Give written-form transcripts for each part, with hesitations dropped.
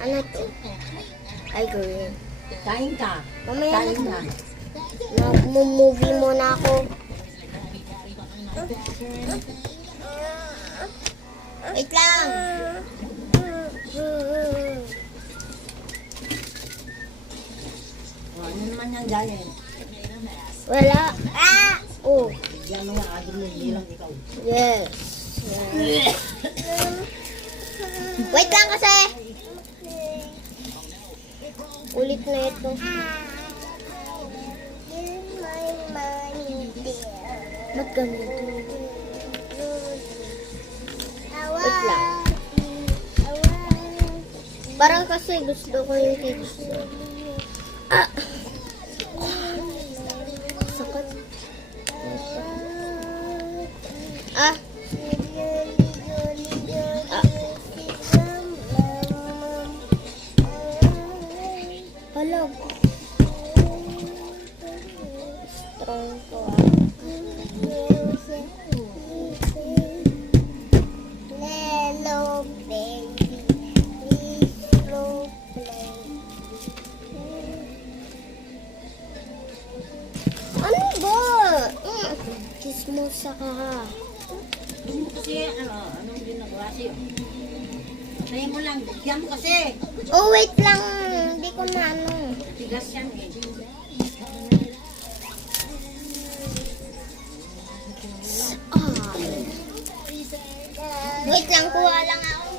Ano to? Ay, green. Kain ka. Mamaya Kain na. na. Mag-movie muna ako. Wait lang. O, ano naman yan dyan? Wala. Oh, Diyan mo nga, adin mo bilang ikaw. yes. Wait lang kasi. Ulit na ito. Ba't ganito? Wait lang. Parang kasi gusto ko yung tips. Sakit. Ah. Hello. Strong ko Hello, baby. Please slow play. Ano ba? Kismosa ka. Kasi, anong ginagawa sa'yo? Sayin mo lang, bigyan mo kasi. Oh, wait lang. Hindi ko maano. Tigas yan eh. Wait lang, kuha lang ako.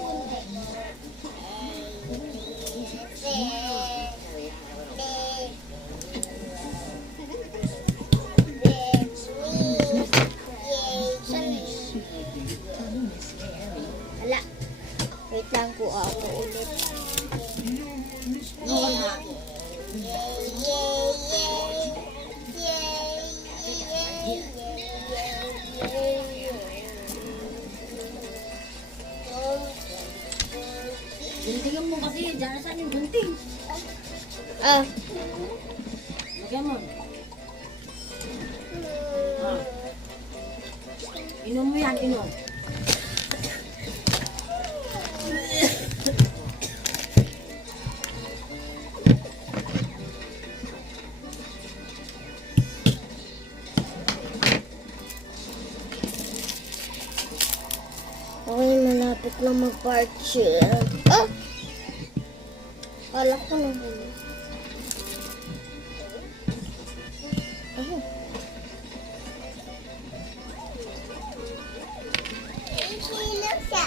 Wala. Wait lang, kuha ako ulit. Guntingin mo kasi, dyan saan yung gunting? Ah, Lagyan mo. Inom mo yan, inom. okay, malapit na mag-part siya. Oh! Kala ko na huli. Oh. Sino siya?